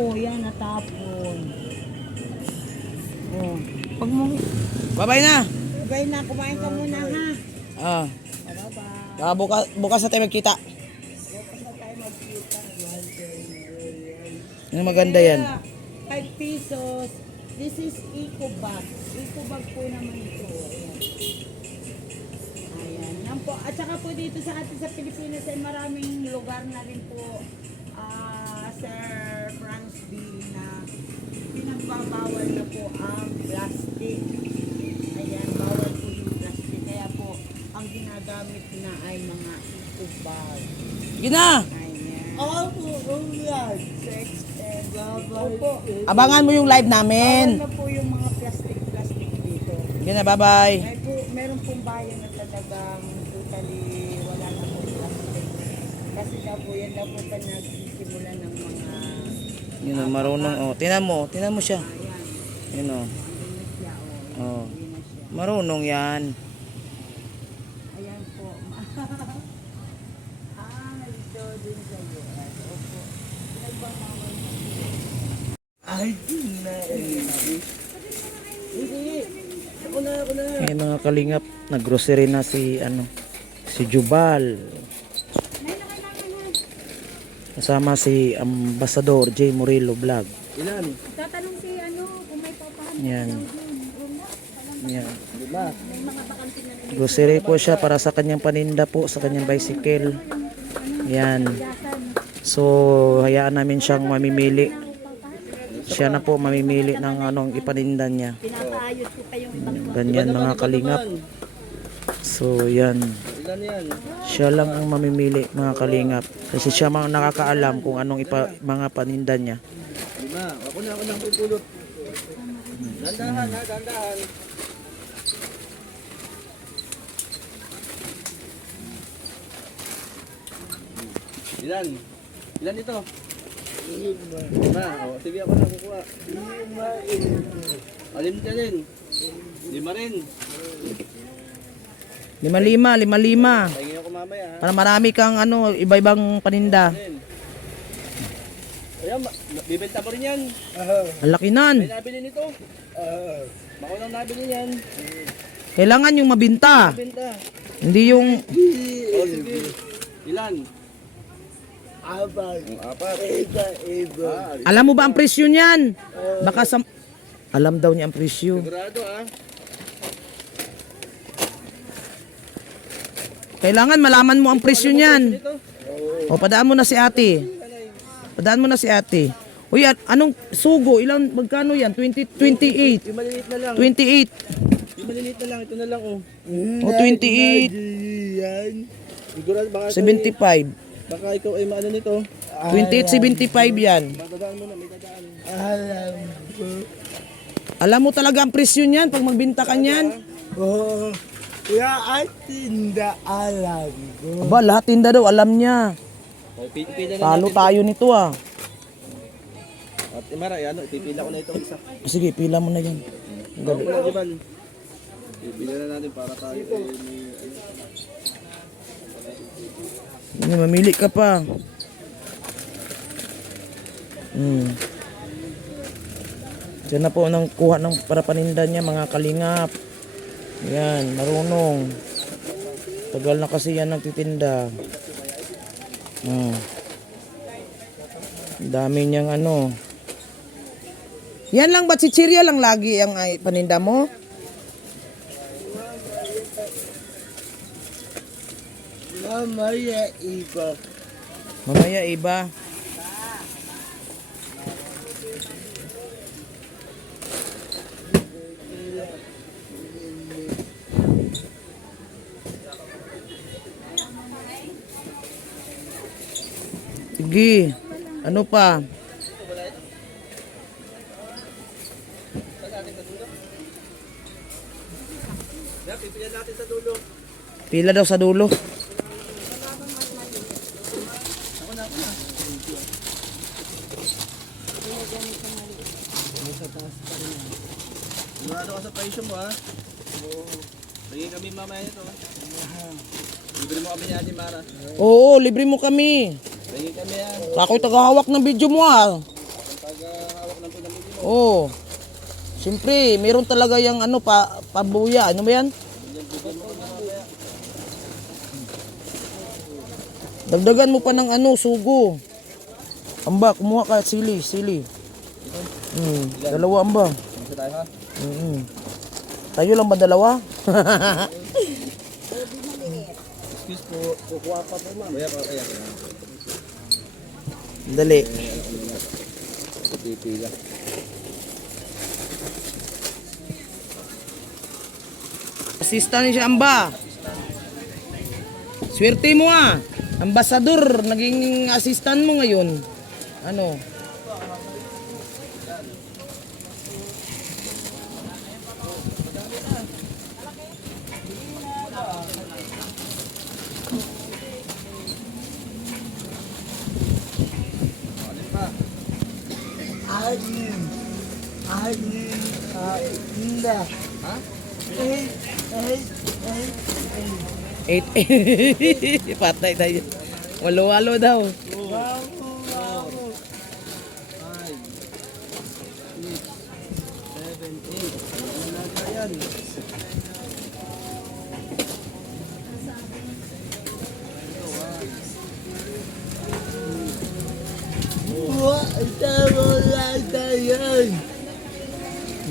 Oh, yan natapon. Oh, pag mo. Bye-bye na. Bye na, kumain ka muna ha. Ah, Bye-bye. bukas na tayo magkita. Bukas na tayo magkita. Yung maganda yan. 5 pesos. This is eco bag. Eco bag po naman ito. Ayan. Yan po. At saka po dito sa atin sa Pilipinas ay maraming lugar na rin po, Sir Franz B, na pinagbabawal na po ang plastic. Ayan, bawal po yung plastic. Kaya po, ang ginagamit na ay mga eco bag. Sige na. Ayan. Opo, yan. Sex and Opo. Abangan mo yung live namin. Bawal na po yung mga plastic dito. Sige na, bye-bye. Meron pong bayan na talagang totally wala na po plastic. Kasi daw po, yan daw po pa nagsisimula ng mga Yun o, marunong. Oh, tinan mo siya. ayan. Yun o. Hindi na siya, Oh. Hindi na siya. Marunong yan. Ayan po. Ito din sa US. Opo. Nagbabawal na. Ay, May mga kalingap, naggrocery na si Jubal. Kasama si Ambassador J. Murillo Vlog. Ilan? Tatanong si kung may papahan Yan. Yan. Diba? may mga bakantin na Grocery po siya para sa kanyang paninda po, sa kanyang bicycle. Yan. So, hayaan namin siyang mamimili. Siya na po mamimili ng anong ipaninda niya. pinapaayos ko pa yung ibang Ganyan mga kalingap. So, yan. Ilan yan? Siya lang ang mamimili mga kalingap. Kasi siya mang nakakaalam kung anong mga paninda niya. Lima. Ako na pupulot. Dandahan ha, dandahan. Ilan? Ilan ito? Lima. O, sige ako na kukuha. Alin ka din? Lima rin. 5-5. Tingin ako mamaya ha. Para marami kang iba-ibang paninda. Alin? Ayan, bibenta mo rin yan. Ang laki nun. May nabili nito. Bako lang nabili yan. Kailangan yung mabinta. Benta. Hindi yung O, sige. Ilan? Apat. Apat. alam mo ba ang presyo niyan? Baka alam daw niya ang presyo. Sigurado ah. Kailangan malaman mo ang presyo niyan. Ito. O padaan mo na si ate. Padaan mo na si ate. Uy, anong sugo? Magkano yan? 28. Yung maliliit na lang. 28. Yung maliliit na lang. Ito na lang oh. O 28. Sigurado baka 75. Baka ikaw ay maano nito. 28.75 yan. Dadaan mo na, may dadaan. Alam mo talaga ang presyo niyan pag magbenta ka niyan. Oo. Kaya ay tinda alam ko. Aba, lahat tinda daw alam niya. O, pipila na Talo natin. tayo nito ah. At Mara, ipipila ko na itong isa. Sige, pila mo na yan. Ako na, Iban. Pipila na natin para tayo Mamili ka pa. Diyan na po nang kuha ng para paninda niya mga kalingap. Yan, marunong. Tagal na kasi yan nagtitinda. Dami niyang Yan lang ba chichirya lang lagi ang paninda mo? Mamaya iba. Mamaya iba. Sige. Ano pa? pipila natin sa dulo. Pila daw sa dulo. Sigurado ka sa presyo mo ha. Lagi kami mamaya nito ha. Libre mo kami ni Ate Mara. Oo, libre mo kami. Lagi kami yan. Ako'y tagahawak ng video mo ah. Pag Oo. Siyempre, meron talaga yung ano, pabuya. Ano ba yan? Dagdagan mo pa ng ano, sugo. Amba, kumuha ka, sili. Dalawa amba. Isa tayo ha? Tayo lang ba dalawa? Excuse po, kukuha pa po ma'am. Kaya. Dali. Pipila. Assistant siya, amba. Swerte mo ah. Ambasador, naging assistant mo ngayon. Ano? Eight. Patay tayo. Walo-walo daw.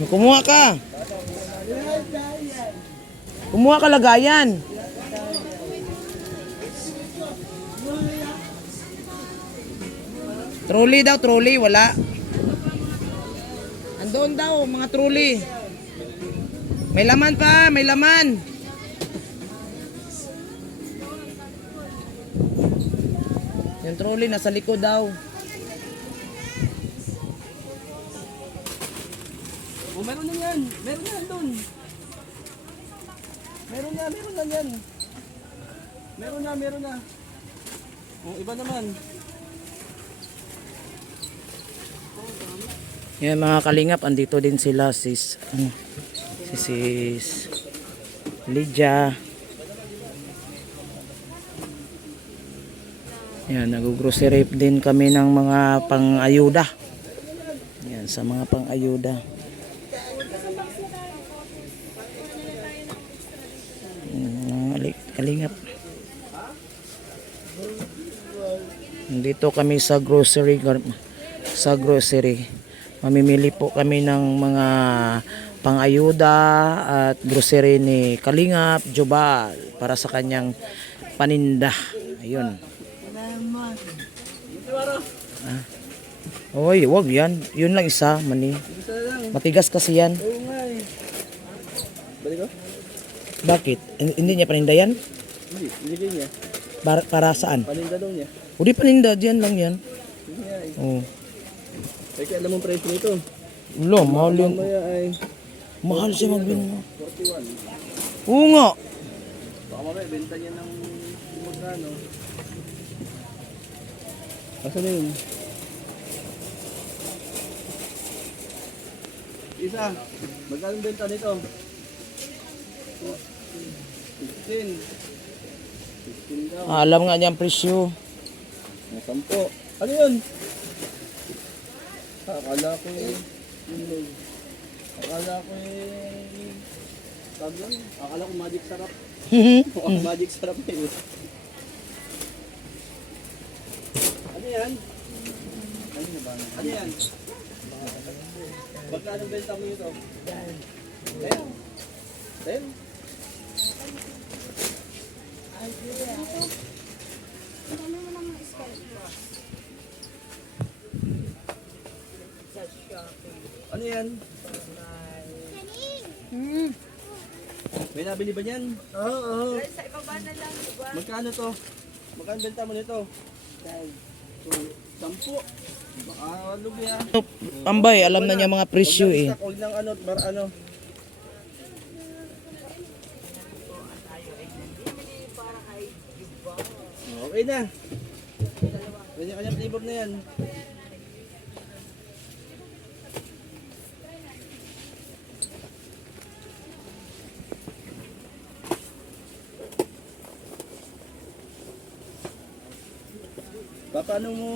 Kumuha ka. Kumuha ka lagayan. Trolley daw, trolley, wala. Andoon daw, mga trolley. May laman pa, may laman. Yung trolley nasa likod daw. Oh, meron na yan. Meron na doon. Meron na yan. Meron na. Oh, iba naman. Yan mga kalingap, andito din sila sis Lydia. Yan, nag-grocery din kami ng mga pang-ayuda. Yan, sa mga pang-ayuda. Kalingap. Nandito kami sa grocery. Mamimili po kami ng mga pang-ayuda at grocery ni Kalingap Jobal para sa kanyang paninda. Ayun. Oy, wag yan. Yun lang isa, mani. Matigas kasi yan. Oo nga eh. Balik ko? Bakit? Hindi niya paninda yan? Hindi niya. Para saan? Paninda daw niya. O di paninda, diyan lang yan. Hindi nga eh. Oh. Kaya alam mo presyo nito. Ulo, mahal yun. Mamaya ay Mahal siya magbinta. 41. Oo nga. Baka mamaya benta niya ng magkano. Asa na yun? Isa. Magkano benta nito? 15. 15 daw. Alam nga niya ang presyo. 10. Ano yun? Akala ko tawag yun? Akala ko magic sarap. Magic sarap na yun. Ano yan? Ano yan? Magkano benta mo ito? 10? 10? Ano yan? May nabili ba niyan? Oo. Sa ibaba na lang. Magkano to? Magkano benta mo nito? 10. Baka lugi ha. Ambay, alam na niya mga presyo eh. Huwag lang ano, ano. Okay na. Kanya-kanya flavor na yan. Paano mo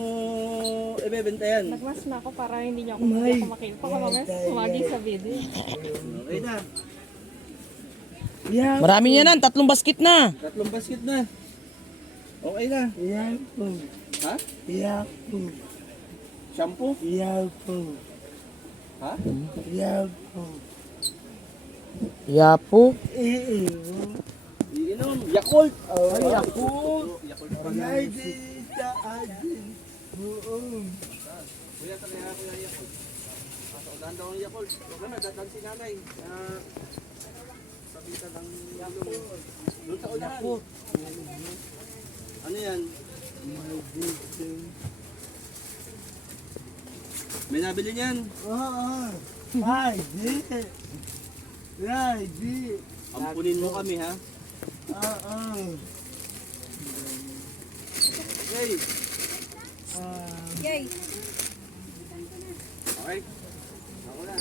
ibebenta yan. Nagmas na ako para hindi niya ako makita. Baka mamaya sumagi sa video. Okay na. Marami yan nan, 3 basket na. 3 basket na. Okay na. Ha? Shampoo? Ha? Yapo. Iinom. Yakult. Yakult. Yakult. Kuya, talaga kuya Yakult. Dahan daw ang Yakult. Huwag na, dadan si nanay. Sabitan ang Yakult. Doon sa unahan. Ano yan? May nabili niyan. Ampunin mo kami ha. Okay. Yay! Okay. Ako na.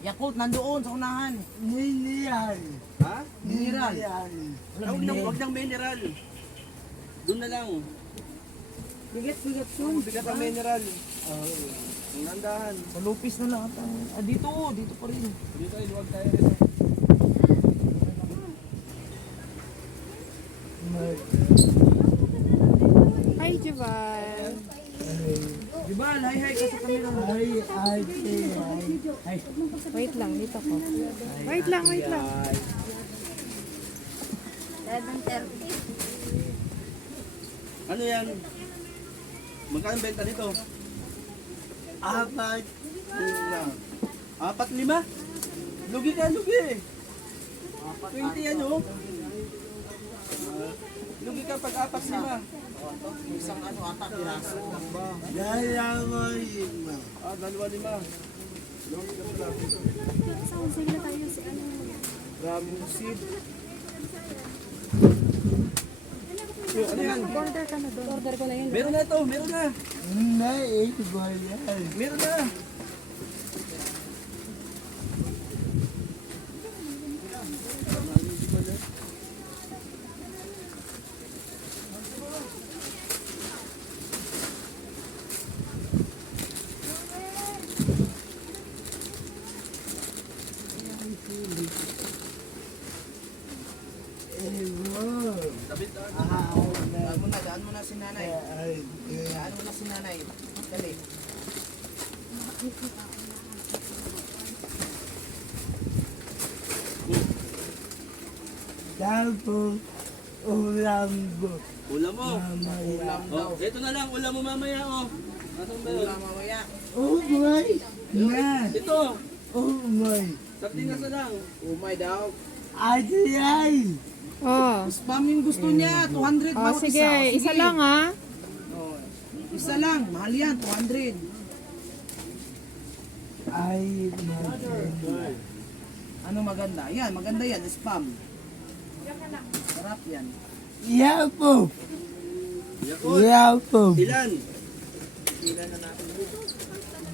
Yakult nandoon sa unahan. Ha? Mineral. Huwag ng mineral. Doon na lang. Bigat Bigat ang mineral. Ang nandahan. Sa Lupis na lang. Dito pa rin. Dito ay luwag tayo rin. Hi, Juval. Jubal, hi ka sa camera. Wait lang, dito ko. Wait lang. 7:30. Ano yan? Magkano benta nito? 4-5. Lugi ka, lugi. 20 yan oh. Lugi ka pag 4-5. Isang ano ata piraso. 2-5. Saan sila tayo si ano? Raming seed. Ano yan? Order ka na doon. Order ko na yun. Meron na ito, meron na. Meron na. Daan mo na si nanay. Daan mo na si nanay. Dali. Ulam mo. Oh, ito na lang, ulam mo mamaya oh. Nasaan ba yun? Mamaya. Ito. Sardinas na lang. Umay daw. Oh. Spam yung gusto niya. 200 Oh, bawat sige. Isa lang ha. Oh, isa lang. Mahal yan. 200. Ano maganda? Yan. Maganda yan. Spam. Sarap yan. Yakult. Ilan?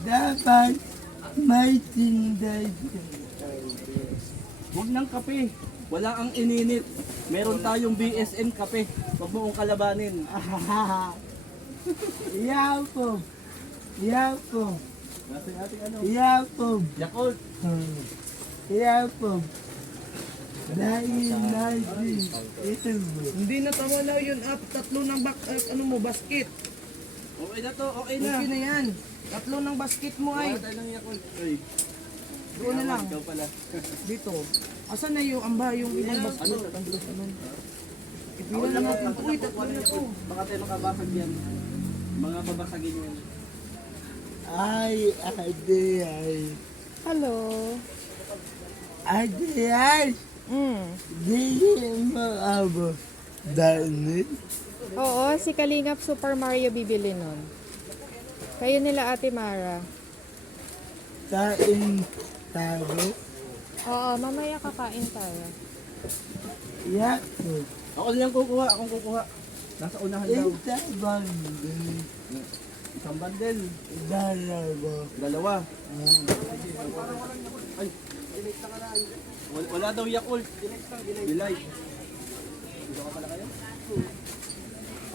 Dapat may tinday. Huwag ng kape. Wala ang ininit. Meron tayong BSN kape. Huwag mo kong kalabanin. Yapo. Ating ano? Yapo. Yakult. Yapo. Dahil natin ito. Hindi na tama na yun. Tatlo ng basket. Okay na to, okay na. Okay na yan. Tatlo ng basket mo ay. Wala tayo ng Yakult. Ay, Doon na lang. ikaw pala. Dito. Asan na yung yung ibang basket? Ipila na natin ito. Uy, tatlo na to. Baka tayo makabasag yan. Mga babasagin yan. Ay. Hello. Di mo abo. Dahil Oo, si Kalingap Super Mario bibili nun. Kayo nila Ate Mara. kain taro. Oo, mamaya kakain tayo. Yapo. Ako na lang kukuha, akong kukuha. Nasa unahan daw. Ita bandi. Isang bandel. Dalawa. 2. Ay, wala daw Yakult. Bilay. Dito ka pala kayo?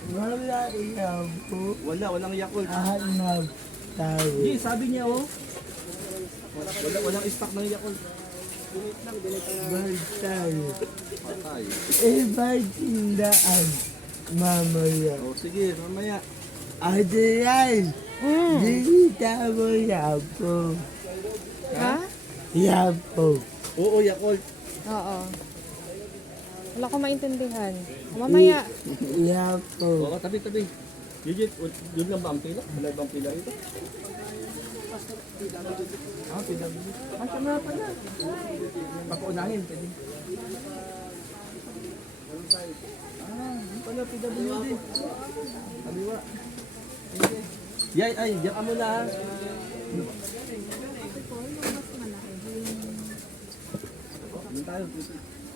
Wala iyan po. Walang Yakult. Hanap tayo. Di, sabi niya oh. Walang stock ng Yakult. Balik tayo. Patay. Iba'y tindaan. Mamaya. Oh, sige, mamaya. Ate yan. Dita mo yapo. Ha? Yapo. Oo, Yakult. Oo. Wala ko maintindihan. Mamaya. Yapo. Oo, tabi. Yun, yun lang ba ang pila? Wala bang pila rito? Ah, pila. Ah, siya na pala. Papaunahin, pwede. Yung pala, PWD. Kaliwa. Yay, ay, diyan ka muna ha. Doon tayo.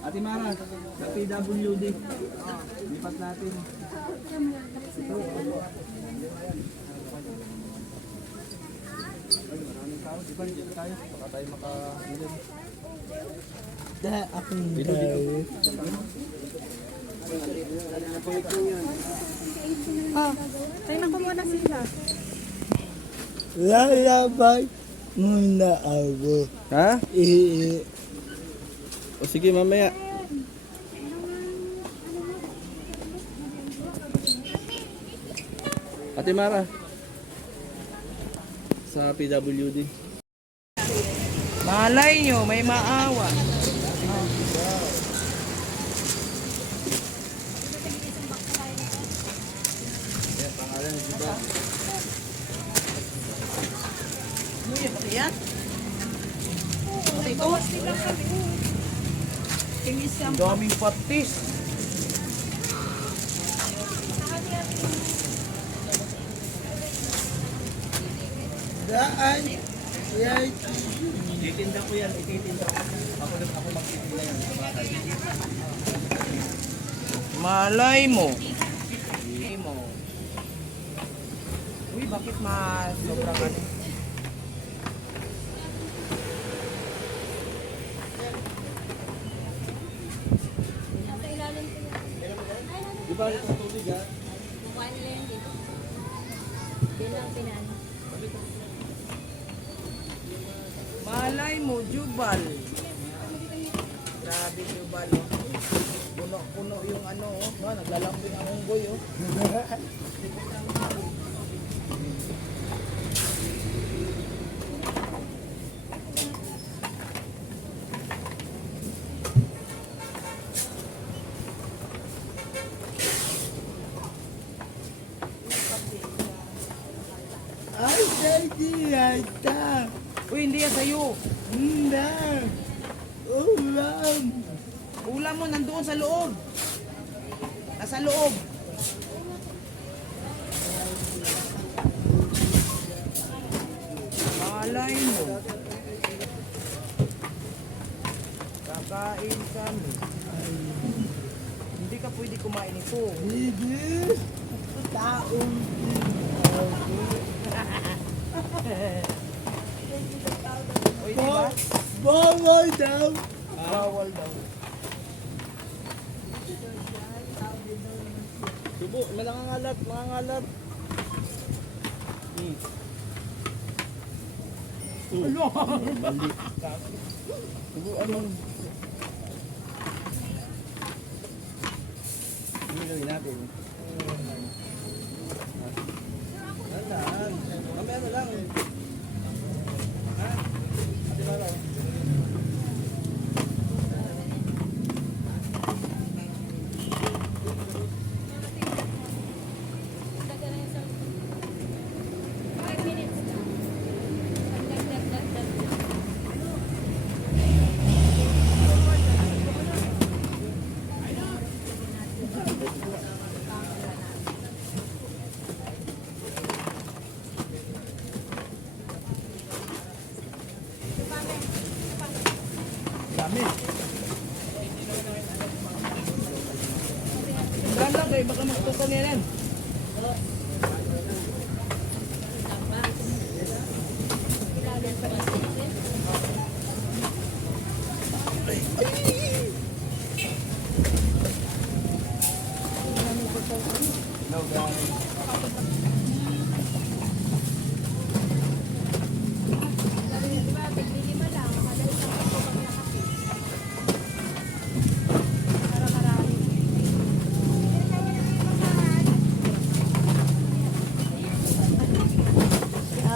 Ate Mara, sa PWD. Lipat natin. Ay, maraming tao. Diba, dito tayo. Baka tayo maka-ilan. Da akong tayo. Oh, tayo ko muna sila. Lalabay muna ako. Ha? Eh, O sige, mamaya. Ate Mara. Sa PWD. Malay nyo, may maawa. Ano yan? Pati yan? Ito? Ang daming patis. daan. Yan. Titinda ko yan, ititinda ko. Ako magtitinda yan. Malay mo. Malay mo. Uy, bakit sobrang ano? Di ba ito tubig ha? Malay mo, Jubal. Grabe, Jubal. Oh. Puno-puno yung ano, oh. No, naglalambing ang unggoy, oh. Ay, hindi yata. Uy, hindi yan sa'yo. Hindi. Ulam. Ulam mo nandoon sa loob. Nasa loob. Malay mo. Kakain kami. Hindi ka pwede kumain ito. Hindi. Taong Uy, di ba? bawal daw. Bawal daw. Subo, malangangalat. Subo, ano? Ano gawin natin? Saan? Mamaya na lang. Ha? Ate Mara. Dami. Saan lang kayo? Baka magtukan nila yan.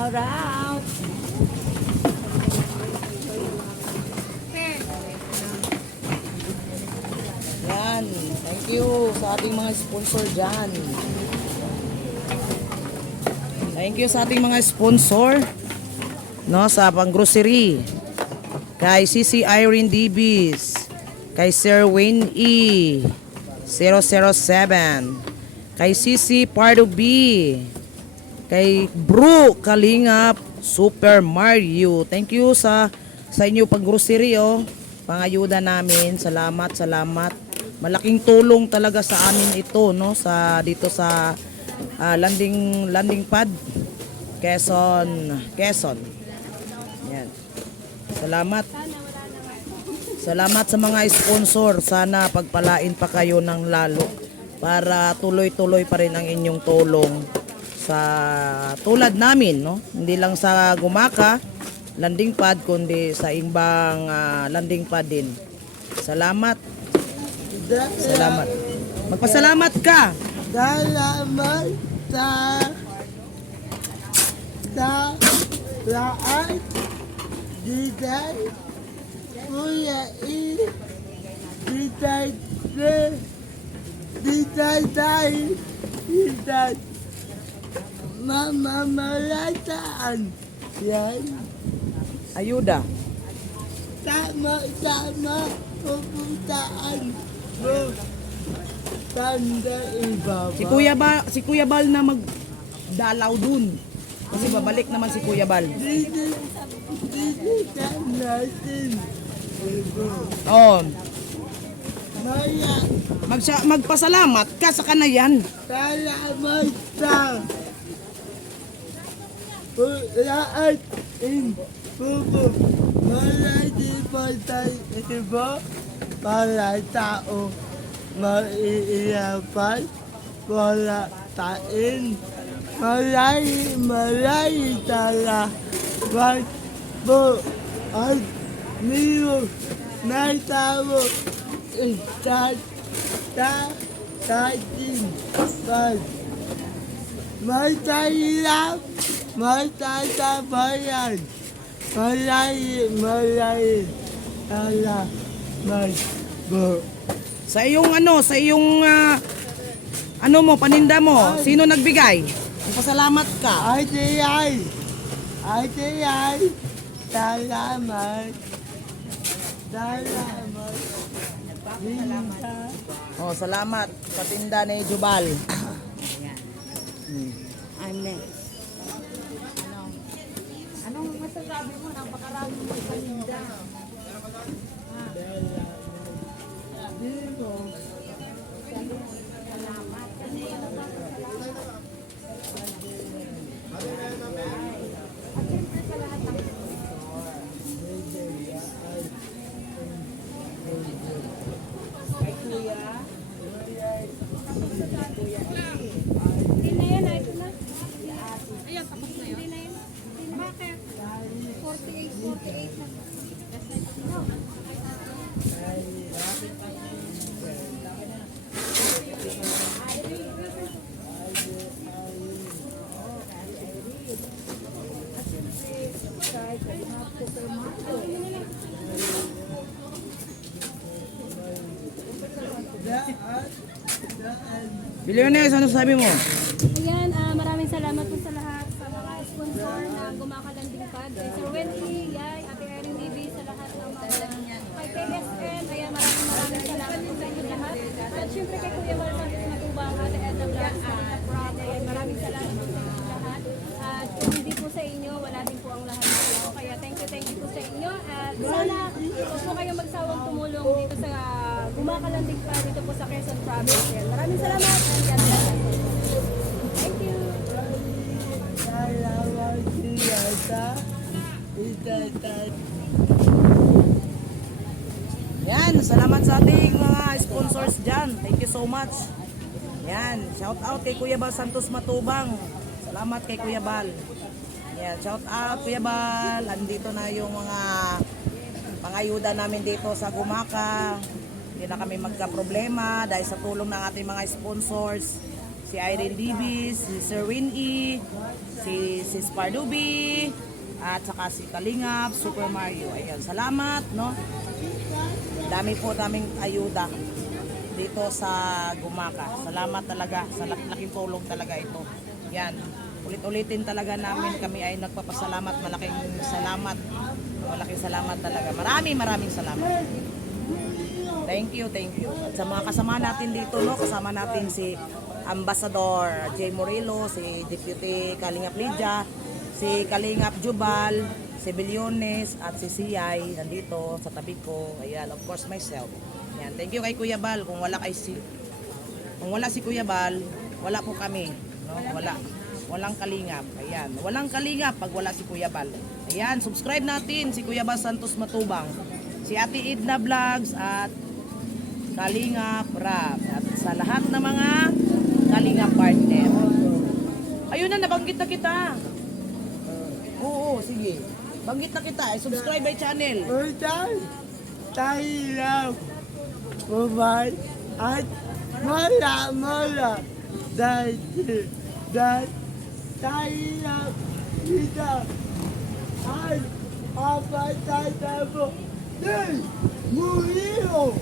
shout out. Yan. Thank you sa ating mga sponsor dyan. Thank you sa ating mga sponsor. No, sa pang-grocery. Kay CC Irene Dibis. Kay Sir Wayne E. 007. Kay CC Pardo B. Kay Bro Kalingap Super Mario. Thank you sa inyo pang-grocery oh. Pangayuda namin. Salamat, salamat. Malaking tulong talaga sa amin ito no sa dito sa landing pad Quezon. Yan. Salamat. Salamat sa mga sponsor. Sana pagpalain pa kayo ng lalo para tuloy-tuloy pa rin ang inyong tulong sa tulad namin, no? Hindi lang sa Gumaka landing pad kundi sa ibang landing pad din. Salamat. Salamat. Magpasalamat ka. Salamat sa lahat. Ditay, Kuya E, ditay, mamamalataan. Yan. Ayuda. Sama-sama pupuntaan mo. Tanda ibaba. Si Kuya Bal na magdalaw dun. Kasi babalik naman si Kuya Bal. Dito ka natin. Oh, Maya, magpasalamat ka sa kanayan. salamat sa lahat in pupo. Malay po tayo iba para tao maiiyapan. Wala tain. Malay tala. Wag po at niyo na tao istat tatin pag matahirap matatabayan malay tala magbo. Sa iyong paninda mo, sino nagbigay? Magpasalamat ka. Ay, salamat. Oh, salamat sa tinda ni Jubal. I'm next. Anong masasabi mo? Napakarami mo paninda. Hindi na yan, ito na. Ayan, tapos na yun. Hindi na yan. Bakit? 48 na. Billionaires, ano sabi mo? Ayan, maraming salamat po sa lahat sa mga sponsor ng Gumakalanding Pad. Kay Sir Wendy, Yay, Ate Erin TV, sa lahat ng mga kay KSN. Ayan, maraming salamat po sa inyo lahat. At syempre kay Kuya Wal Santos Matubang, Ate Edna Blas, Ate Prab. Ayan, maraming salamat po sa inyo lahat. At kung hindi po sa inyo, wala din po ang lahat ng tao. Kaya thank you po sa inyo. At sana huwag po kayong magsawang tumulong dito sa Gumakalanding Pad, dito po sa Quezon Province. Ayan, maraming salamat. And God bless us. Thank you. Salamat siyata. Itatay. Yan, salamat sa ating mga sponsors dyan. Thank you so much. Yan, shout out kay Kuya Bal Santos Matubang. Salamat kay Kuya Bal. Yan, shout out Kuya Bal. Andito na yung mga pangayuda namin dito sa Gumaka. Hindi na kami magka-problema dahil sa tulong ng ating mga sponsors. Si si Irene Divis, si Sir Winnie, si Sis Pardubi, at saka si Kalingap, Super Mario. Ayan, salamat, no? Dami po daming ayuda dito sa Gumaka. Salamat talaga, sa laking tulong talaga ito. Yan, ulit-ulitin talaga namin, kami ay nagpapasalamat, malaking salamat talaga. Maraming salamat. Thank you. At sa mga kasama natin dito, no, kasama natin si Ambassador Jay Morillo, si Deputy Kalingap Lydia, si Kalingap Jubal, si Bilyones, at si Siyay nandito sa tabi ko. Ayan, of course myself. Ayan, thank you kay Kuya Bal. Kung wala si Kuya Bal, wala po kami, no? Walang Kalingap. Ayan, walang Kalingap pag wala si Kuya Bal. Ayan, subscribe natin si Kuya Bal Santos Matubang, si Ate Edna Vlogs, at Kalingap Rap, at sa lahat ng mga Kalingap partner. Ayun na, nabanggit na kita. Oo, sige. Banggit na kita. Subscribe my channel. Utay, tayo bumay at mala dahil tayo kita ay apatay mo din muriho.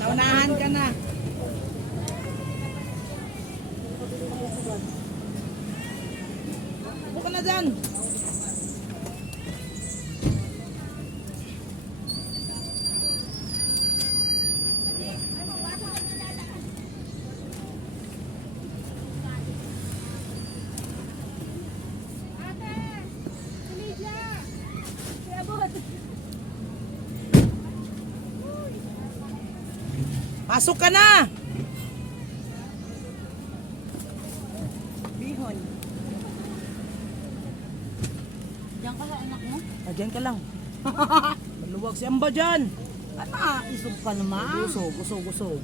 Naunahan ka na. Buka na dyan. Pasok ka na! Bihon. Diyan ka sa anak mo? Diyan ka lang. Maluwag si Amba dyan. Isog ka naman. Gusog.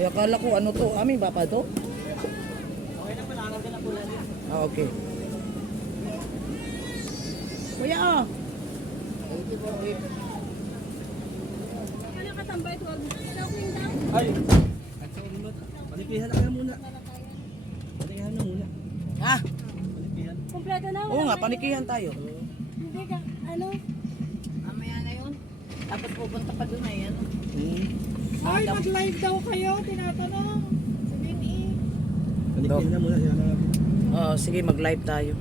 Eh, akala ko ano to, aming papa to? Okay na pala, ka na pula niya. Ah, okay. Kuya, oh. Ano katambay ito? Shopping down? Ay, panipihan na kaya muna. Panipihan na muna. Ha? Panipihan. Kompleto na? Oo nga, panikihan tayo. Hindi ka, ano? Mamaya na yun. Tapos pupunta pa doon na yan. Ay, mag-live daw kayo, tinatanong. Sabihin Panipihan na muna. Yan na. Oo, sige, mag-live tayo.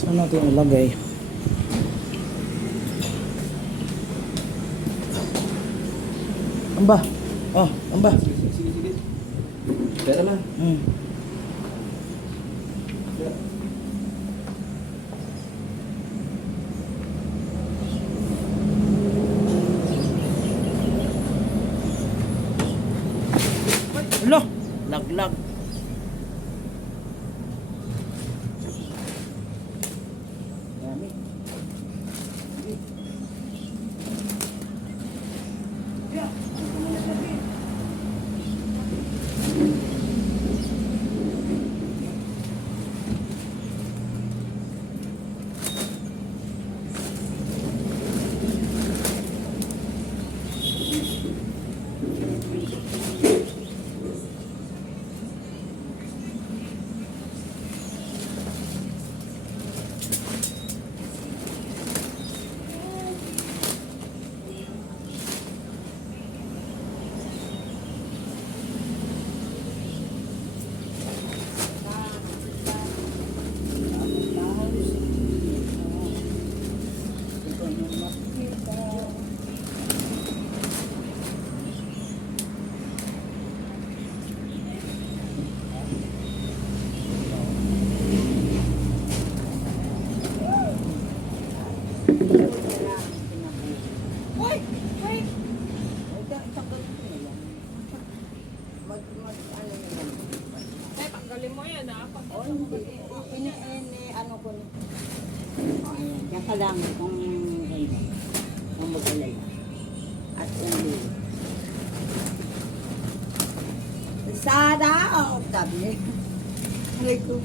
Saan natin ilagay? Amba. Oh, amba. Sige. Pera lang. Alo, laglag. Dami. Ano ko na. Ayan, diyan ka lang kung mag-alala. At ulo. Sada ang tabi. Ay ko.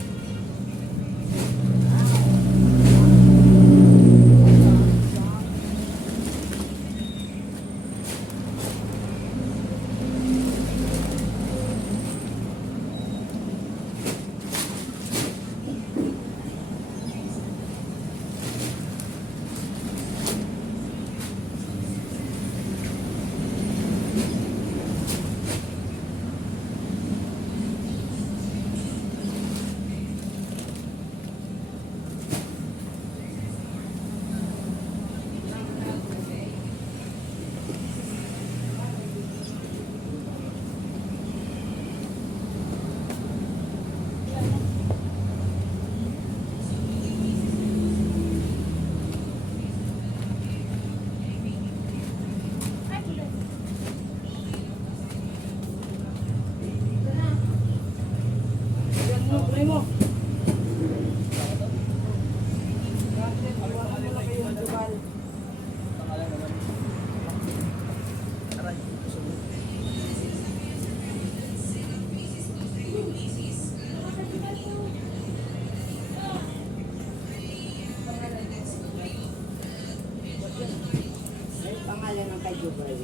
Ay, pangalan ng kay Jubal.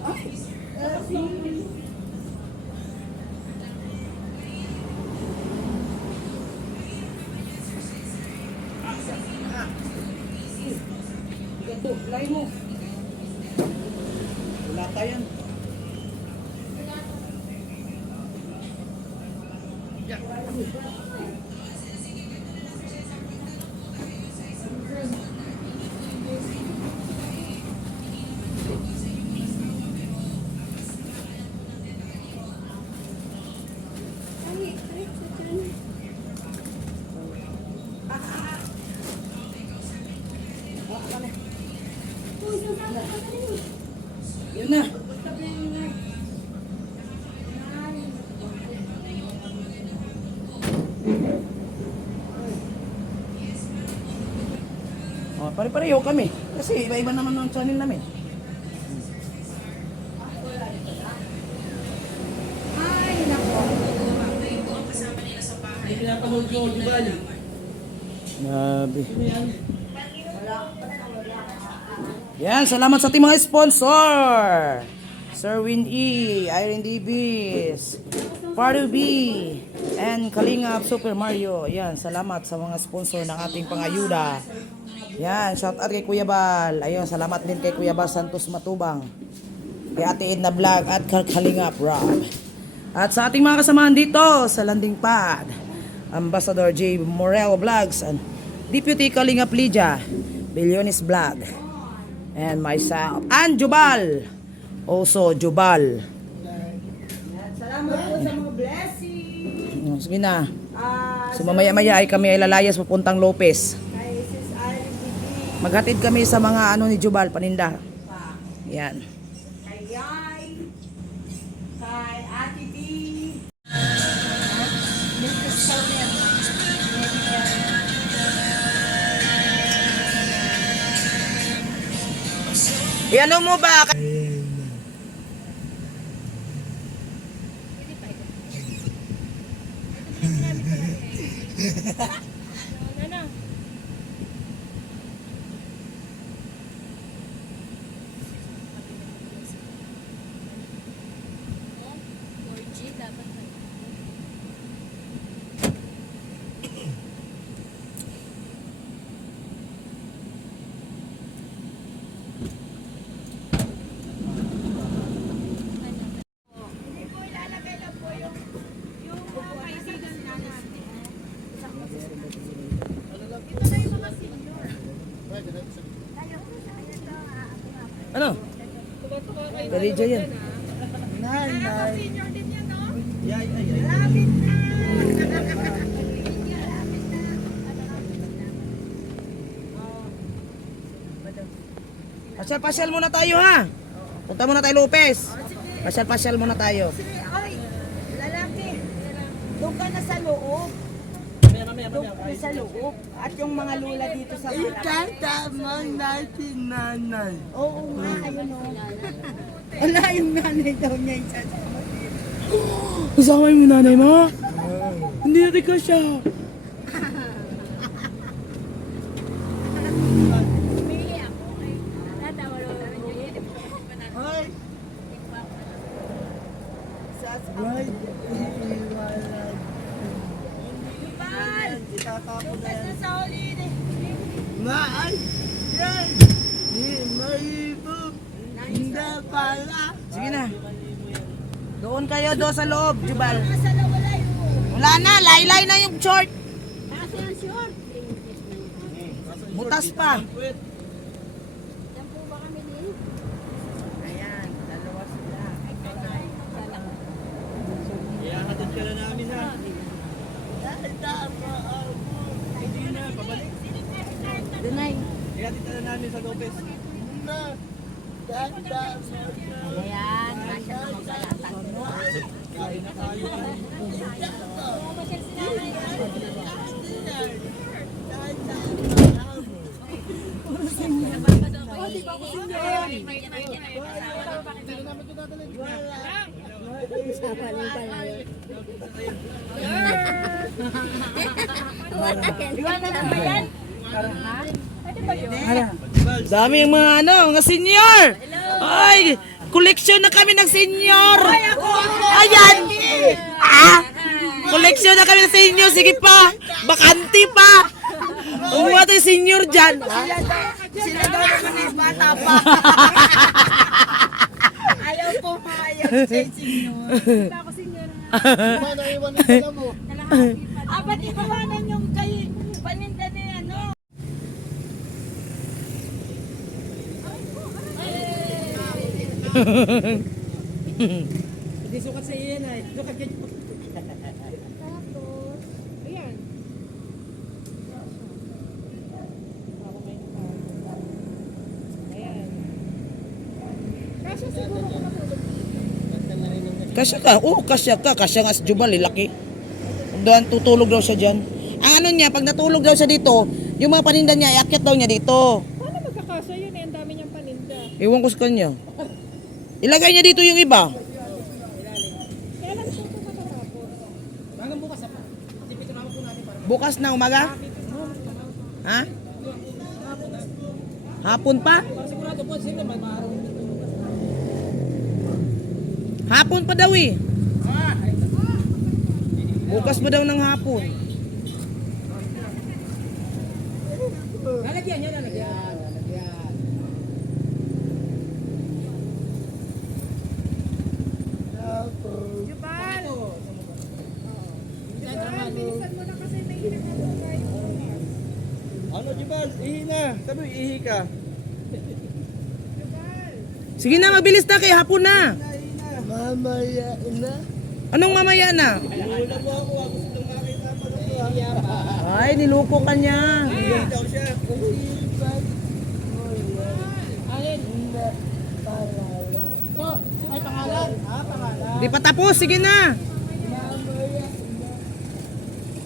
Ay, Ganto, lay mo. Wala ka yan. Yun na. Oh, pare-pareho kami. Kasi iba-iba naman ng channel namin. Ay, pinapanood ko, di ba? Grabe. Yan, salamat sa ating mga sponsor. Sir Win E, Irene Davis, Pardo B, and Kalingap Super Mario. Yan, salamat sa mga sponsor ng ating pangayuda. Yan, shout out kay Kuya Bal. Ayun, salamat din kay Kuya Bal Santos Matubang. Kay Ate Edna Vlog at Kalingap Rob. At sa ating mga kasamahan dito sa Landing Pad, Ambassador J. Morel Vlogs and Deputy Kalingap Lydia, Billionis Vlog, and myself, and Jubal. Also, Jubal. salamat po sa mga blessing. Sige na. So mamaya-maya ay kami ay lalayas papuntang Lopez. Kay Sis Irene Bibi, Maghatid kami sa mga ano ni Jubal, paninda. Yan. kay Yay, kay Ate D. Ano mo ba? Ano? Kalidya yan. Nay, nay. Pasyal-pasyal muna tayo ha. Punta muna tayo Lopez. Pasyal-pasyal muna tayo. Oy, lalaki. Doon ka na sa loob. Mamaya. Doon ka sa loob. At yung mga lula dito sa mga... Itatamang natin nanay. Oo nga, ayun o. Wala yung nanay daw niya yung sasama. Kasama yung nanay mo? Hindi natin ka siya. Hoy! Hoy! Iiwanan. Itatapon na yan. Maan! Yan! Maibog! Hindi pala! Sige na. Doon kayo, doon sa loob, Jubal. Wala na, laylay na yung short. Butas pa. Ayan, dalawa sila. Iyahatid ka na namin ha. Hindi na, pabalik. Dunay. Iyahatid ka na namin sa Lopez. Ayan, nasa na magsalatan mo. Kain na tayo. Iwanan na ba yan? Dami yung mga ano, mga senior. Ay, koleksyon na kami ng senior. Ayan. Ah, koleksyon na kami ng senior. Sige pa, bakante pa. Umuha tayo senior dyan. Sila daw naman yung bata pa. Ayaw po ayaw sa sinyo. Mana iwanan ka mo. Ba't iwanan yung kay paninda ni ano? Hindi sukat sa iyan ay. Sukat ka. Kasya ka. Oo, kasya ka. Kasya nga si Jubal, laki. Doon, tutulog daw siya dyan. Ang ano niya, pag natulog daw siya dito, yung mga paninda niya, iakyat daw niya dito. Paano magkakasya yun eh? Ang dami niyang paninda. Iwan ko sa kanya. Ilagay niya dito yung iba. Kailan po ito matatapos? Bukas na umaga? Ha? Hapon pa? Hapon pa daw eh. Bukas pa daw ng hapon. Lalagyan niya, lalagyan. Jubal! Jubal, bilisan mo na kasi may hinagawin tayo. Ano, Jibal? Ihi na. Sabi, ihi ka. Sige na, mabilis na kay hapon na. Mamaya na. Anong mamaya na? Wala mo ako. Gusto nang makita pa ito. Ay, niloko ka niya. Ihi daw siya. Ibat mo yan. Hindi pangalan. Di pa tapos, sige na.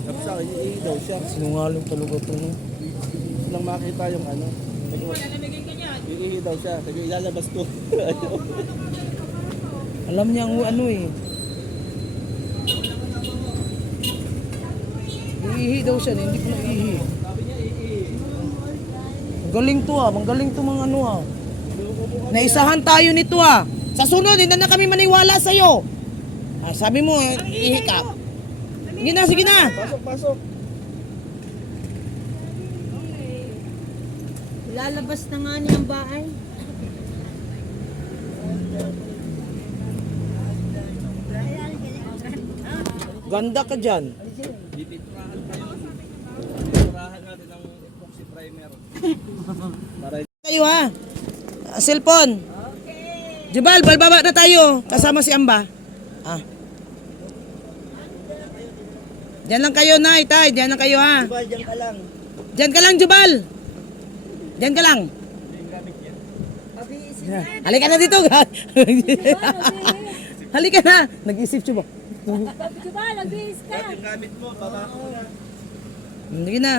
Tapos ako, ihi daw siya. Sinungaling talaga ito. No? Gusto nang makita yung ano. Ihi daw siya. Sige, ilalabas ko. Alam niya ang ano eh. Iihi daw siya, hindi ko na iihi. Galing to ah, magaling to mga ano ah. Naisahan tayo nito ah. Sa sunod, hindi na kami maniwala sa'yo. Ah, sabi mo, iihi ka. Sige na, sige na. Pasok. Lalabas na nga niya ang bahay. Ganda ka dyan. Turahan natin ng epoxy primer. Tayo ha. Cellphone. Jubal, balbaba na tayo. Kasama si Amba. Ah. Diyan lang kayo, Nay, Tay. Diyan lang kayo ha. Jibal, dyan ka lang. Diyan ka lang, Jubal. Diyan ka lang. Halika na dito. Halika na. Nag-isip siya ba? Diba, nagbihis ka. Yung gamit mo, baba ko na. Hindi na.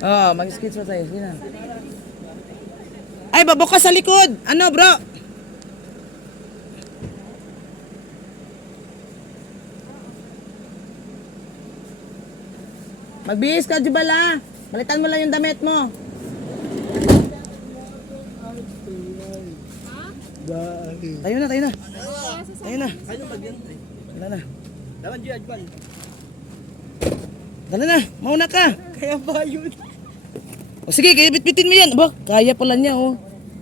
Oh, mag-skits pa tayo. Sige na. Ay, babukas sa likod. Ano, bro? Magbihis ka, Jubala. Balitan mo lang yung damit mo. Tayo na, tayo na. Tayo na. Ano ba yan? Wala na. Daman dyan, Advan. Dala na, mauna ka. Kaya ba yun? O sige, kaya bitbitin mo yan. Aba, kaya pala niya, oh.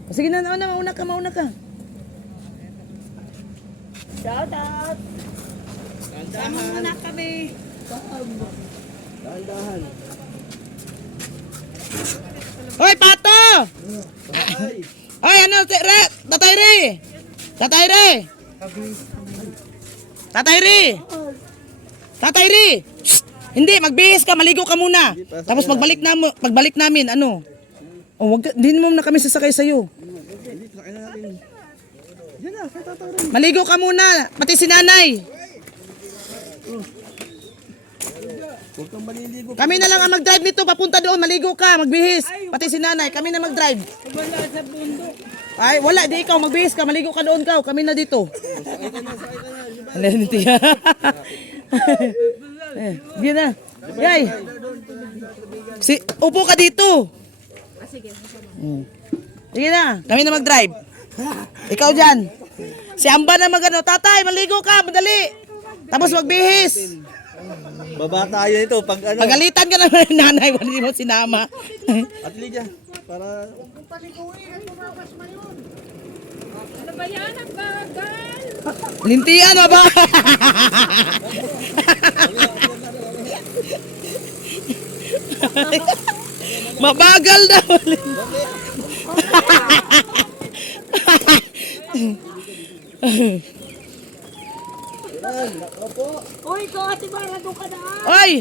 O sige na, mauna ka, mauna ka. Shout out! Sama muna kami. Dahan-dahan. Hoy, Pato! Ay! Hoy, ano, Tatay Re! Tatay Re! Tatay Re! Tatay Re! Shh! Hindi, magbihis ka, maligo ka muna. Tapos pagbalik namin, ano? Oh, hindi mo na kami sasakay sa'yo. Hindi, sakay na natin. Yan na, kaya tataw rin. Maligo ka muna, pati si nanay. Huwag kang maliligo. Kami na lang ang mag-drive nito, papunta doon, maligo ka, magbihis. Pati si nanay, kami na mag-drive. Wala sa bundok. Ay, wala, di ikaw, magbihis ka, maligo ka doon ka, kami na dito. Sakay ka na. Alin, tiya. Di na. Yay. Upo ka dito. Sige. Sige na, kami na mag-drive. Ikaw dyan. Si Amba na magano, tatay, maligo ka, madali. Tapos magbihis. Baba tayo ito pag ano. Pagalitan ka naman ng nanay, hindi mo sinama. At Lydia, para Ano ba yan? Ang bagal. Lintian mo ba? Mabagal daw. Uy, ko, ate Barago ka na. Oy!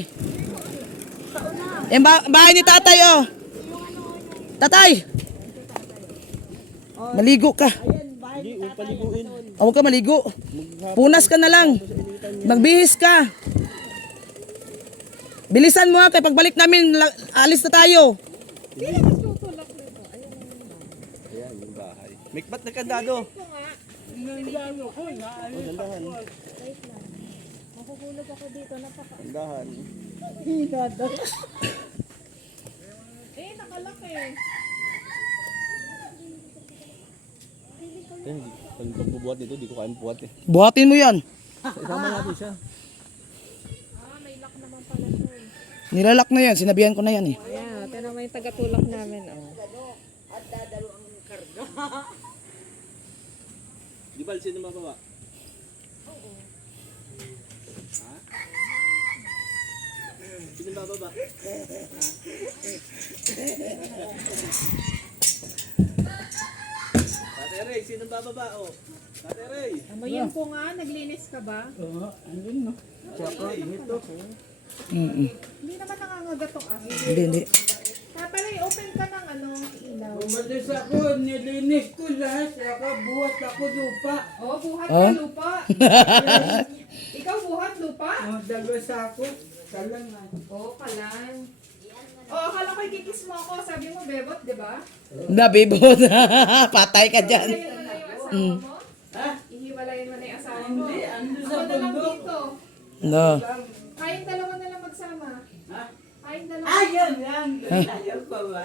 Yung bahay ni tatay, oh. Tatay! Maligo ka. hindi upaliguin. Huwag ka maligo. Punas ka na lang. Magbihis ka. Bilisan mo ha, kaya pagbalik namin, alis na tayo. Ayan yung bahay. May ba't nagkandado? Nandiyan ako, Dandahan. Makukulog ako dito. Dandahan. hinada. Eh, nakalaki. Hindi. Pag pagbubuhat nito, di ko kaya buhat eh. Buhatin mo yan. Isama natin siya. May lock naman pala to. Nilalak na yan, sinabihan ko na yan eh. Ayan, pero may tagatulak namin. Oh. Di ba, sino mababa? Sino bababa? Tate Ray, sino bababa? Oh. Tate Ray. Amoyin ko nga, naglinis ka ba? Oo, andun no. Tsaka, ito. Hindi naman nangangagat tong aso. Hindi. Tatay, open ka ng ano, ilaw. Umalis ako, nilinis ko lahat, saka buhat ako lupa. Oh, buhat Oh? ka lupa. Ikaw buhat lupa? Oh, dalawa sa ako, salangan. Oh, kalan. Oh, akala ko ikikis mo ako. Sabi mo, bebot, di ba? Nabibot. Patay ka dyan. Ihiwalayin mo na yung asawa mo? Ha? Ihiwalayin mo na yung asawa mo? Hindi, ando sa Ako na lang bundok. dito. No. Kayong dalawa na lang magsama. Ha? Kayong dalawa. Ayaw yan, ayaw pa ba?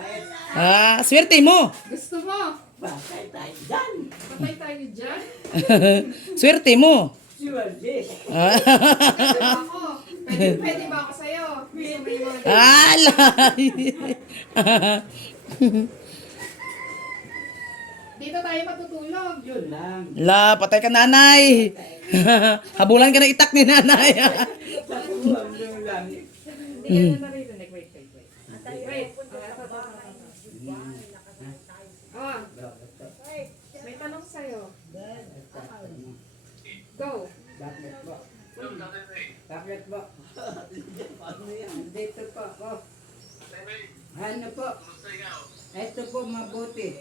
Swerte mo. Gusto mo? Bakit tayo dyan? Patay tayo dyan? Swerte mo. Siwaldi. Ako. Pwede ba ako sa'yo? Gusto mo yung mga Alay. Dito tayo matutulog. Yun lang. La, patay ka nanay. Habulan ka ng itak ni nanay. Sa buwang yung lang. Hindi ka na naririnig. Wait. Wait. Oh. May tanong sa'yo. Go. Bakit ba? Bakit ba? Dito pa ako. Ano po? Ito po mabuti.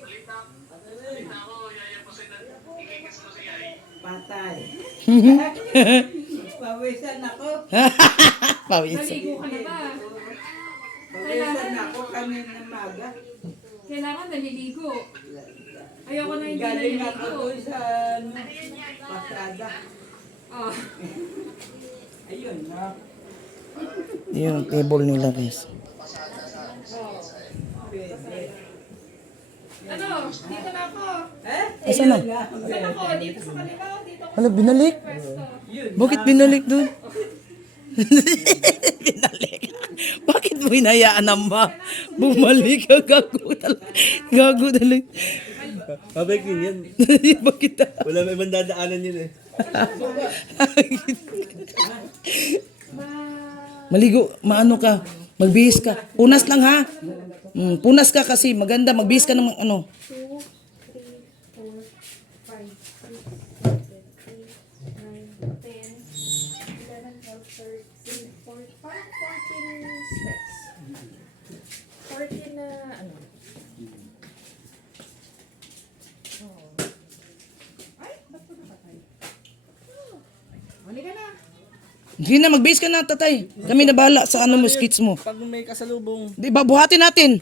Patay. Pawisan ako. Pawisan. Naligo ka na ba? Pawisan ako kanina maga. Kailangan naliligo. Ayoko na hindi Galing ako naliligo. doon sa pasada. Oh. Ayun na. Yun ang table nila guys. Ano? Dito na ako. Asan na? Saan ako? Dito sa kanila. Dito ako Hala, binalik? pwesto. Bakit binalik doon? Binalik. Bakit mo hinayaan na ma? Bumalik ka, gago talaga. Gago talaga. Mabalik din yan. Bakit? Wala may ibang dadaanan yun eh. Maligo, maano ka? Magbihis ka. Punas lang ha. Punas ka kasi maganda. Magbihis ka ng ano. 2, 3, 4, 5, 6, 7, 8, 9, 10, 11, 12, 13, 14, 14 steps. 14 na ano? Hindi na, magbihis ka na, tatay. Kami na bahala sa ano mo, skits mo. Pag may kasalubong. Di ba, buhatin natin.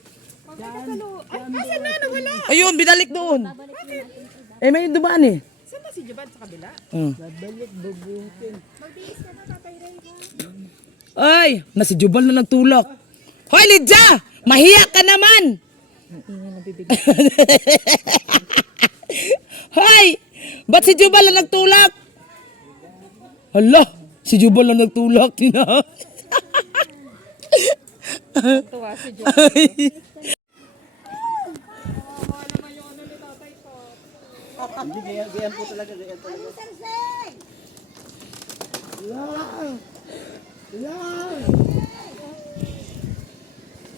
Ayun, binalik doon. Eh, may dumaan eh. Saan ba si Jabad sa kabila? Babalik, bubuhutin. Ay, na si Jubal na nagtulak. Hoy, Lidja! Mahiya ka naman! Hoy! Ba't si Jubal na nagtulak? Hala, si Jubal na nagtulak. Tina. Tuwa si Jabad. Hindi, ganyan po talaga, ganyan talaga.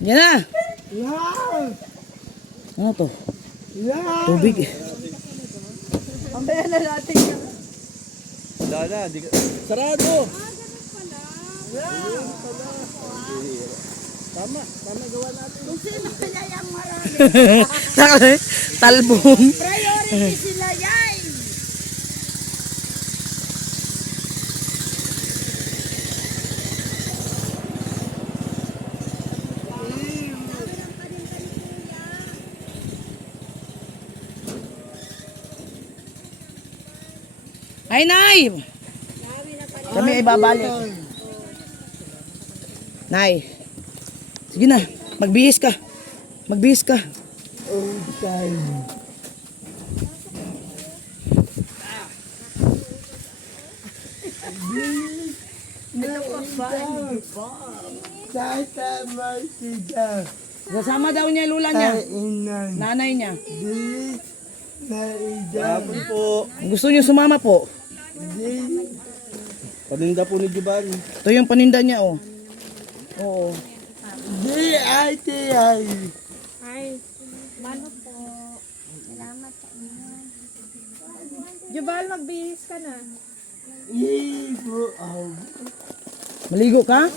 Yan na. Ano to? Tubig. Mamaya na natin yung Wala na, di ka... Sarado! Tama, tama gawa natin. kung sino kaya yung marami. Talbong. Priority sila yan. Ay, Nay! Kami ay babalik. Nay. Sige na, magbihis ka. Magbihis ka. Tata Martita. Kasama daw niya yung lula niya. Inan. Nanay niya. Bilis. Naida. Hapon po. Gusto niyo sumama po. Paninda po ni Juban. Ito yung paninda niya, oh. Oo. Di ate ay. Jabal, magbihis ka na. Ibo. Maligo ka?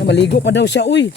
Maligo pa daw siya, uy.